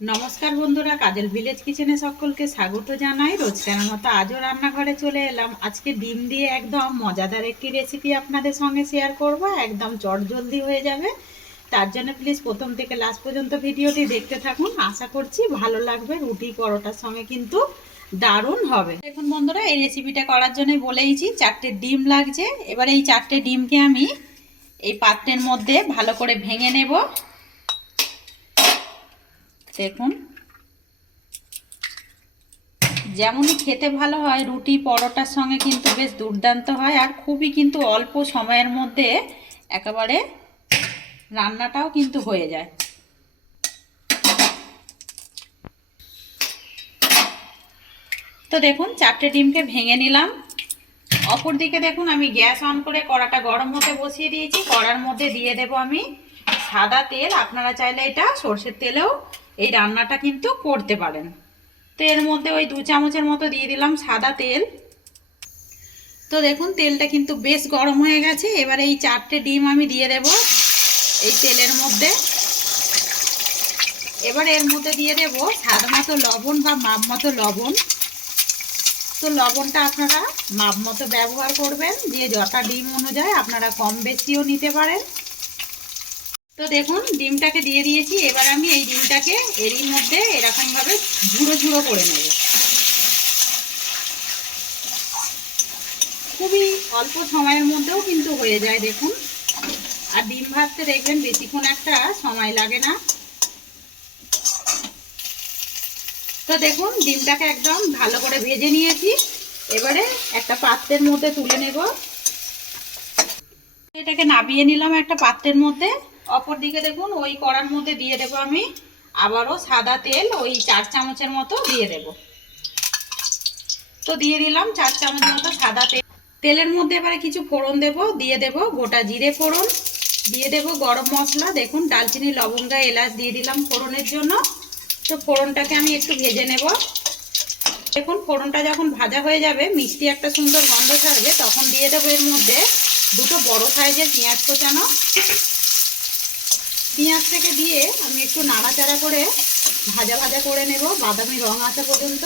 নমস্কার বন্ধুরা, কাজল ভিলেজ কিচেনে সকলকে স্বাগত জানাই। রোজকার মতো আজও রান্নাঘরে চলে এলাম। আজকে ডিম দিয়ে একদম মজাদার একটি রেসিপি আপনাদের সঙ্গে শেয়ার করব। একদম চটজলদি হয়ে যাবে। তার জন্য প্লিজ প্রথম থেকে লাস্ট পর্যন্ত ভিডিওটি দেখতে থাকুন। আশা করছি ভালো লাগবে। রুটি পরোটার সঙ্গে কিন্তু দারুণ হবে। দেখুন বন্ধুরা, এই রেসিপিটা করার জন্যই বলেইছি 4টে ডিম লাগছে। এবার এই 4টে ডিমকে আমি এই পাত্রের মধ্যে ভালো করে ভেঙে নেব। দেখুন, যেমনই খেতে ভালো হয়, রুটি পরোটার সঙ্গে কিন্তু বেশ দুর্দান্ত হয়। আর খুবই কিন্তু অল্প সময়ের মধ্যে একেবারে রান্নাটাও কিন্তু হয়ে যায়। তো দেখুন, 4টে ডিমকে ভেঙে নিলাম। অপর দিকে দেখুন, আমি গ্যাস অন করে কড়াটা গরম হতে বসিয়ে দিয়েছি। কড়ার মধ্যে দিয়ে দেব আমি সাদা তেল। আপনারা চাইলে এটা সর্ষের তেলেও এই রান্নাটা কিন্তু করতে পারেন। তো এর মধ্যে ওই 2 চামচের মতো দিয়ে দিলাম সাদা তেল। তো দেখুন, তেলটা কিন্তু বেশ গরম হয়ে গেছে। এবারে এই 4টে ডিম আমি দিয়ে দেব এই তেলের মধ্যে। এবার এর মধ্যে দিয়ে দেব স্বাদ মতো লবণ বা মাপ মতো লবণ। তো লবণটা আপনারা মাপ মতো ব্যবহার করবেন, দিয়ে যটা ডিম অনুযায়ী আপনারা কম বেশিও নিতে পারেন। তো দেখুন, ডিমটাকে দিয়ে দিয়েছি। এবার আমি এই ডিমটাকে এরই মধ্যে এরকমভাবে ঝুড়ো ঝুড়ো করে নেব। খুবই অল্প সময়ের মধ্যেও কিন্তু হয়ে যায় দেখুন। আর ডিম ভাজতে দেখবেন বেশিক্ষণ একটা সময় লাগে না। তো দেখুন, ডিমটাকে একদম ভালো করে ভেজে নিয়েছি। এবারে একটা পাত্রের মধ্যে তুলে নেব। এটাকে নামিয়ে নিলাম একটা পাত্রের মধ্যে। অপর দিকে দেখুন, ওই কড়ার মধ্যে দিয়ে দেব আমি আবারও সাদা তেল, ওই 4 চামচের মতো দিয়ে দেব। তো দিয়ে দিলাম 4 চামচ মতো সাদা তেল। তেলের মধ্যে এবারে কিছু ফোড়ন দেব। দিয়ে দেব গোটা জিরে ফোড়ন, দিয়ে দেব গরম মশলা। দেখুন, দালচিনি লবঙ্গ এলাচ দিয়ে দিলাম ফোড়নের জন্য। তো ফোড়নটাকে আমি একটু ভেজে নেব। দেখুন, ফোড়নটা যখন ভাজা হয়ে যাবে, মিষ্টি একটা সুন্দর গন্ধ ছাড়বে, তখন দিয়ে দেবো এর মধ্যে 2টো বড় সাইজের পেঁয়াজ কোচানো। পেঁয়াজটাকে দিয়ে আমি একটু নাড়াচাড়া করে ভাজা ভাজা করে নেব বাদামি রং আসা পর্যন্ত।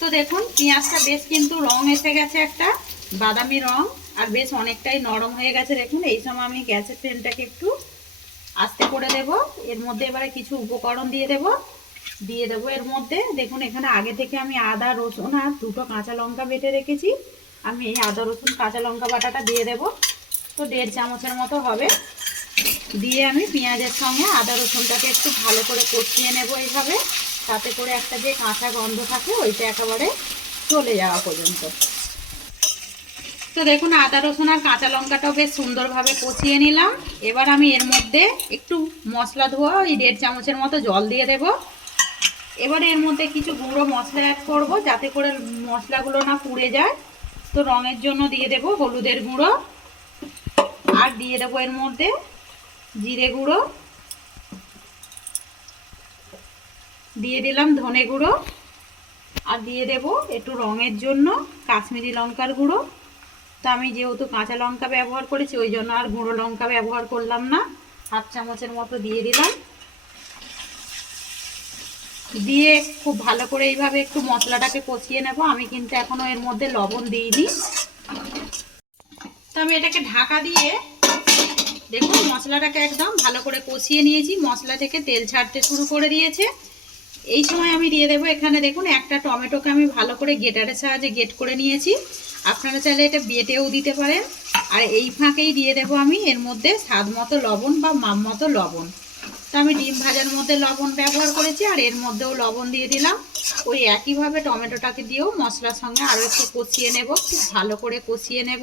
তো দেখুন, পেঁয়াজটা বেশ কিন্তু রং এসে গেছে, একটা বাদামি রং, আর বেশ অনেকটাই নরম হয়ে গেছে। দেখুন, এই সময় আমি গ্যাসের ফ্লেমটাকে একটু আস্তে করে দেব। এর মধ্যে এবারে কিছু উপকরণ দিয়ে দেব। এর মধ্যে দেখুন, এখানে আগে থেকে আমি আদা রসুন আর 2টো কাঁচা লঙ্কা বেটে রেখেছি। আমি এই আদা রসুন কাঁচা লঙ্কা বাটাটা দিয়ে দেব। তো 1.5 চামচের মতো হবে। দিয়ে আমি পেঁয়াজের সঙ্গে আদা রসুনটাকে একটু ভালো করে কষিয়ে নেব এইভাবে, তাতে করে একটা যে কাঁচা গন্ধ থাকে ওইটা একেবারে চলে যাওয়া পর্যন্ত। তো দেখুন, আদা রসুন আর কাঁচা লঙ্কাটাও বেশ সুন্দরভাবে কষিয়ে নিলাম। এবার আমি এর মধ্যে একটু মশলা ধোয়া ওই 1.5 চামচের মতো জল দিয়ে দেব। এবারে এর মধ্যে কিছু গুঁড়ো মশলা অ্যাড করব, যাতে করে মশলাগুলো না পুড়ে যায়। তো রঙের জন্য দিয়ে দেব হলুদের গুঁড়ো, আর দিয়ে দেবো এর মধ্যে জিরে গুঁড়ো, দিয়ে দিলাম ধনে গুঁড়ো, আর দিয়ে দেব একটু রঙের জন্য কাশ্মীরি লঙ্কার গুঁড়ো। তো আমি যেহেতু কাঁচা লঙ্কা ব্যবহার করেছি, ওই জন্য আর গুঁড়ো লঙ্কা ব্যবহার করলাম না। 1/2 চামচের মতো দিয়ে দিলাম। দিয়ে খুব ভালো করে এইভাবে একটু মশলাটাকে কষিয়ে নেব। আমি কিন্তু এখনো এর মধ্যে লবণ দিইনি। তো আমি এটাকে ঢাকা দিয়ে দেখুন, মশলাটাকে একদম ভালো করে কষিয়ে নিয়েছি। মশলা থেকে তেল ছাড়তে শুরু করে দিয়েছে। এই সময় আমি দিয়ে দেবো এখানে দেখুন, একটা টমেটোকে আমি ভালো করে গ্রেটারের সাহায্যে গ্রেট করে নিয়েছি। আপনারা চাইলে এটা বেটেও দিতে পারেন। আর এই ফাঁকেই দিয়ে দেবো আমি এর মধ্যে স্বাদ মতো লবণ বা মাপ মতো লবণ। তো আমি ডিম ভাজার মধ্যে লবণ ব্যবহার করেছি, আর এর মধ্যেও লবণ দিয়ে দিলাম। ওই একইভাবে টমেটোটাকে দিয়েও মশলার সঙ্গে আরও একটু কষিয়ে নেব, খুব ভালো করে কষিয়ে নেব।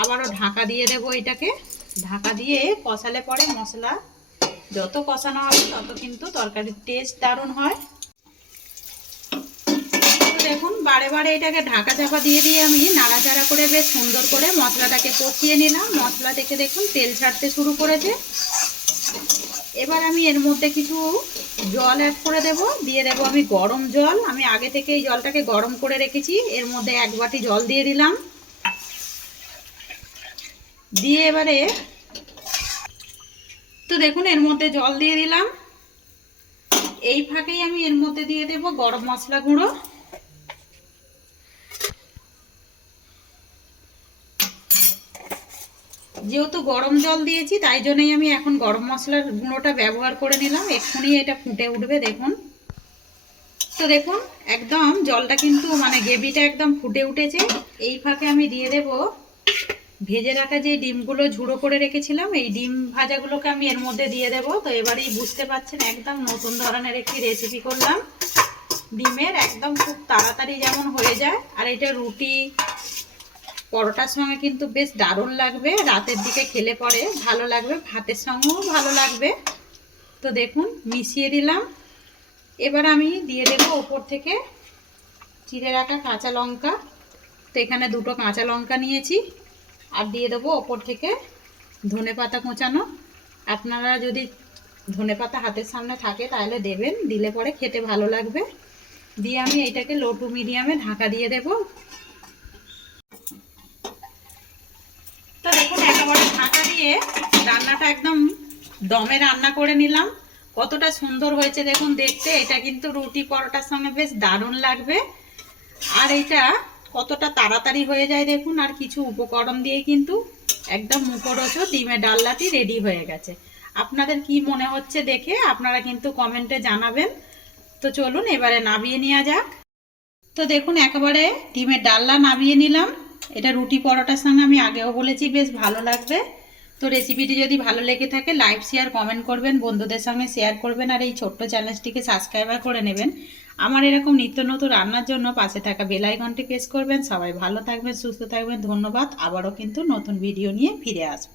আবারও ঢাকা দিয়ে দেবো এটাকে। ঢাকা দিয়ে কষালে পরে মশলা যত কষানো হবে তত কিন্তু তরকারির টেস্ট দারুণ হয়। দেখুন, বারে বারে এটাকে ঢাকা চাপা দিয়ে দিয়ে আমি নাড়াচাড়া করে বেশ সুন্দর করে মশলাটাকে কষিয়ে নিলাম। মশলা থেকে দেখুন তেল ছাড়তে শুরু করেছে। এবার আমি এর মধ্যে কিছু জল অ্যাড করে দেব। দিয়ে দেব আমি গরম জল। আমি আগে থেকে এই জলটাকে গরম করে রেখেছি। এর মধ্যে 1 বাটি জল দিয়ে দিলাম। দিয়ে এবারে তো দেখুন, এর মধ্যে জল দিয়ে দিলাম। এই ফাঁকেই আমি এর মধ্যে দিয়ে দেব গরম মশলা গুঁড়ো, যেহেতু গরম জল দিয়েছি তাই জন্যই আমি এখন গরম মশলার গুঁড়োটা ব্যবহার করে নিলাম। এক্ষুনি এটা ফুটে উঠবে দেখুন। তো দেখুন একদম জলটা কিন্তু মানে গ্রেভিটা একদম ফুটে উঠেছে। এই ফাঁকে আমি দিয়ে দেব ভেজে রাখা যে ডিমগুলো ঝুড়ো করে রেখেছিলাম, এই ডিম ভাজাগুলোকে আমি এর মধ্যে দিয়ে দেব। তো এবারেই বুঝতে পারছেন একদম নতুন ধরনের একটি রেসিপি করলাম ডিমের, একদম খুব তাড়াতাড়ি যেমন হয়ে যায়। আর এটা রুটি পরোটার সঙ্গে কিন্তু বেশ দারুণ লাগবে, রাতের দিকে খেলে পরে ভালো লাগবে, ভাতের সঙ্গেও ভালো লাগবে। তো দেখুন মিশিয়ে দিলাম। এবার আমি দিয়ে দেব ওপর থেকে চিড়ে রাখা কাঁচা লঙ্কা। তো এখানে 2টো কাঁচা লঙ্কা নিয়েছি। আর দিয়ে দেবো ওপর থেকে ধনেপাতা কোঁচানো। আপনারা যদি ধনেপাতা হাতের সামনে থাকে তাহলে দেবেন, দিলে পরে খেতে ভালো লাগবে। দিয়ে আমি এটাকে লো টু মিডিয়ামে ঢাকা দিয়ে দেব। তো দেখুন একেবারে ঢাকা দিয়ে রান্নাটা একদম দমে রান্না করে নিলাম। কতটা সুন্দর হয়েছে দেখুন দেখতে। এটা কিন্তু রুটি পরোটার সঙ্গে বেশ দারুণ লাগবে। আর এটা কতটা তাড়াতাড়ি হয়ে যায় দেখুন। আর কিছু উপকরণ দিয়ে কিন্তু একদম মুখরোচক ডিমের ডালনাটি রেডি হয়ে গেছে। আপনাদের কি মনে হচ্ছে দেখে আপনারা কিন্তু কমেন্টে জানাবেন। তো চলুন এবারে নামিয়ে নেওয়া যাক। তো দেখুন একেবারে ডিমের ডালনা নামিয়ে নিলাম। এটা রুটি পরোটার সঙ্গে আমি আগেও বলেছি বেশ ভালো লাগবে। তো রেসিপিটি যদি ভালো লেগে থাকে লাইক শেয়ার কমেন্ট করবেন, বন্ধুদের সঙ্গে শেয়ার করবেন। আর এই ছোট্ট চ্যানেলটিকে সাবস্ক্রাইবার করে নেবেন। আমার এরকম নিত্য নতুন রান্নার জন্য পাশে থাকা বেল আইকনটি প্রেস করবেন। সবাই ভালো থাকবেন, সুস্থ থাকবেন। ধন্যবাদ। আবারও কিন্তু নতুন ভিডিও নিয়ে ফিরে আসবো।